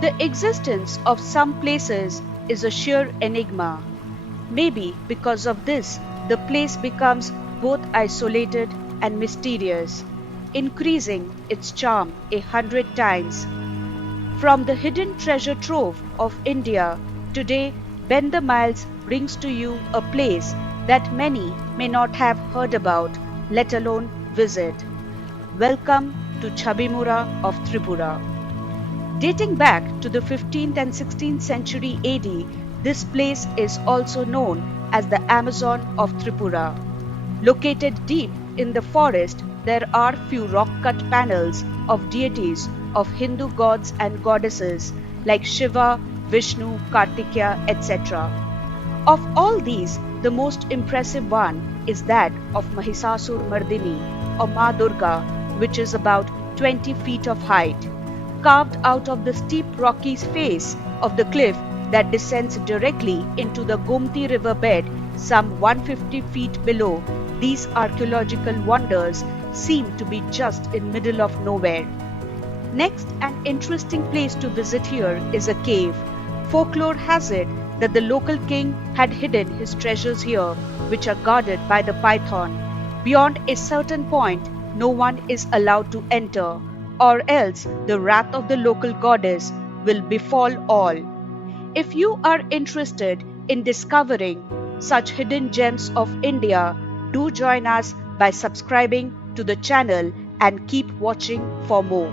The existence of some places is a sheer enigma. Maybe because of this, the place becomes both isolated and mysterious, increasing its charm 100 times. From the hidden treasure trove of India, today Bend the Miles brings to you a place that many may not have heard about, let alone visit. Welcome to Chabimura of Tripura. Dating back to the 15th and 16th century AD, this place is also known as the Amazon of Tripura. Located deep in the forest, there are few rock-cut panels of deities of Hindu gods and goddesses like Shiva, Vishnu, Kartikeya, etc. Of all these, the most impressive one is that of Mahisasur Mardini or Ma Durga, which is about 20 feet of height. Carved out of the steep rocky face of the cliff that descends directly into the Gomti river bed some 150 feet below, these archaeological wonders seem to be just in middle of nowhere. Next, an interesting place to visit here is a cave. Folklore has it that the local king had hidden his treasures here, which are guarded by the python. Beyond a certain point, no one is allowed to enter, or else the wrath of the local goddess will befall all. If you are interested in discovering such hidden gems of India, do join us by subscribing to the channel and keep watching for more.